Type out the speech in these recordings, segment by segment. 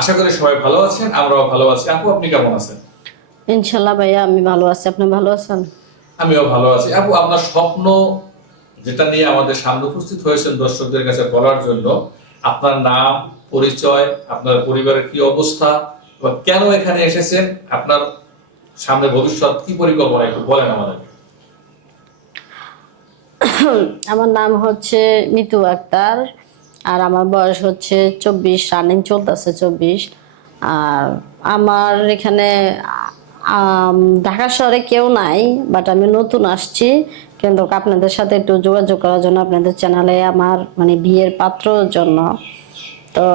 আশা করি সবাই ভালো আছেন আমরাও ভালো আছি। আপু আপনি কেমন আছেন? ইনশাল্লাহ ভাইয়া আমি ভালো আছি। আপনি ভালো আছেন? আমিও ভালো আছি। আপু আপনার স্বপ্ন যেটা নিয়ে আমাদের সামনে উপস্থিত হয়েছেন দর্শকদের কাছে বলার জন্য আপনার নাম পরিচয় আপনার পরিবারের কি অবস্থা বা কেন এখানে এসেছেন আপনার সামনে ভবিষ্যৎ কি পরিকল্পনা একটু বলেন আমাদের। আমার নাম হচ্ছে মিতু আক্তার। আর আমার বয়স হচ্ছে চব্বিশ রানিং চলতেছে চব্বিশ। আর আমার এখানে ঢাকা শহরে কেউ নাই বাট আমি নতুন আসছি। কিন্তু আপনাদের সাথে একটু যোগাযোগ করার জন্য আপনাদের চ্যানেলে আমার মানে বিয়ের পাত্রর জন্য। তো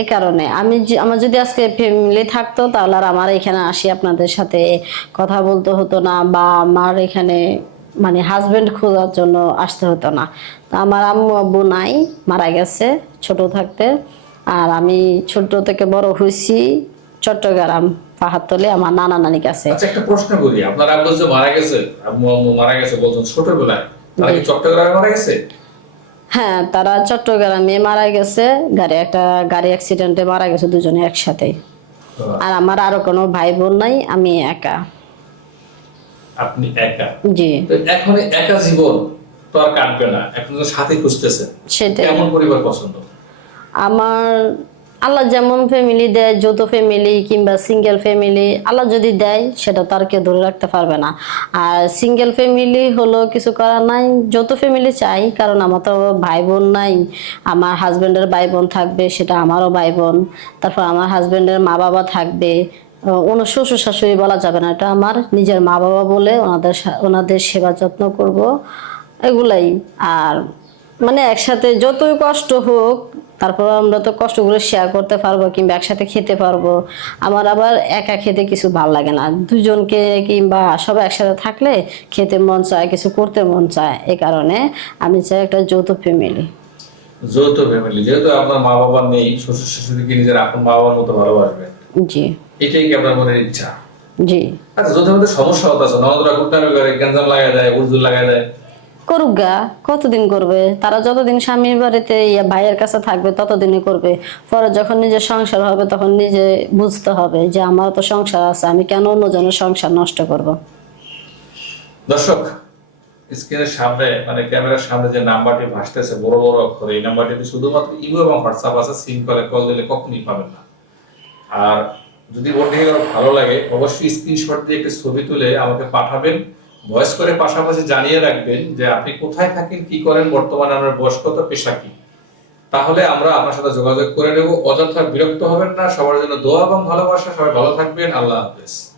এই কারণে আমি আমার যদি আজকে ফ্যামিলি থাকতো, তাহলে আর আমার এখানে আসি আপনাদের সাথে কথা বলতে হতো না, বা আমার এখানে মানে হাজবেন্ড খোঁজার জন্য আসতে হতো না। তো আমার আম্মু আব্বু নাই মারা গেছে ছোট থাকতে। আর আমি ছোট থেকে বড় হয়েছি চট্টগ্রাম পাহাড়তলে আমার নানা নানির কাছে। আচ্ছা একটা প্রশ্ন করি। আপনার আব্বু যে মারা গেছে আম্মু আম্মু মারা গেছে বলছেন ছোটবেলায়। তারা কি চট্টগ্রামে মারা গেছে? হ্যাঁ তারা চট্টগ্রামে মারা গেছে গাড়ি একটা গাড়ি অ্যাক্সিডেন্টে মারা গেছে দুজনে একসাথে। আর আমার আরও কোনো ভাই বোন নাই আমি একা। আপনি একা। জি। তো এখন একা জীবন তো আর কাটবে না। এখন তো সাথে খুঁজতেছেন সেটাই। কেমন পরিবার পছন্দ? আমার আল্লাহ যেমন ফ্যামিলি দেয় যৌথ ফ্যামিলি কিংবা সিঙ্গেল ফ্যামিলি আল্লাহ যদি দেয় সেটা তার কেউ ধরে রাখতে পারবে না। আর সিঙ্গেল ফ্যামিলি হলো কিছু করার নাই। যৌথ ফ্যামিলি চাই কারণ আমার তো ভাই বোন নাই। আমার হাজব্যান্ডের ভাই বোন থাকবে সেটা আমারও ভাই বোন তারপর আমার হাজব্যান্ডের মা বাবা থাকবে। কোনো শ্বশুর শাশুড়ি বলা যাবে না। এটা আমার নিজের মা বাবা বলে ওনাদের ওনাদের সেবা যত্ন করব এগুলাই। আর মানে একসাথে যতই কষ্ট হোক তারপর আমরা তো কষ্টগুলো শেয়ার করতে পারব কিংবা একসাথে খেতে পারব। আমার আবার একা খেতে কিছু ভালো লাগে না। দুজনকে কিংবা সবাই একসাথে থাকলে খেতে মন চায় কিছু করতে মন চায়। এ কারণে আমি চাই একটা যৌথ ফ্যামিলি যৌথ ফ্যামিলি যেহেতু আপনার মা বাবা নেই শ্বশুর শাশুড়িকে নিজের আপন মা বাবার মতো ভালোবাসবেন। জি। এটাই কি আপনার মনের ইচ্ছা? জি। আচ্ছা যৌথ মধ্যে সমস্যা হতে আছে ননদরা গুট্টামি করে গ্যাঞ্জাম লাগাই দেয় উর্জুর লাগাই দেয়। করুক গা কতদিন করবে? তারা যতদিন স্বামীর বাড়িতে ইয়া ভাইয়ের কাছে থাকবে ততদিনই করবে। পরে যখন নিজের সংসার হবে তখন নিজে বুঝতে হবে যে আমার তো সংসার আছে আমি কেন অন্যজনের সংসার নষ্ট করব? দর্শক স্ক্রিনের সামনে মানে ক্যামেরার সামনে যে নাম্বারটি ভাসতেছে বড় বড় অক্ষরে এই নাম্বারটিতে শুধুমাত্র ইমো এবং হোয়াটসঅ্যাপ আছে সিম কলে কল দিলে কখনই পাবেন না। আর যদি ওটি ভালো লাগে, অবশ্যই স্ক্রিনশট দিয়ে একটা ছবি তুলে আমাকে পাঠাবেন। ভয়েস করে পাশাপাশি জানিয়ে রাখবেন যে আপনি কোথায় থাকেন, কি করেন, বর্তমানে আপনার বয়স কত, পেশা কি। তাহলে আমরা আপনার সাথে যোগাযোগ করে নেব। অযথা বিরক্ত হবেন না। সবার জন্য দোয়া এবং ভালোবাসা। সবাই ভালো থাকবেন। আল্লাহ হাফেজ।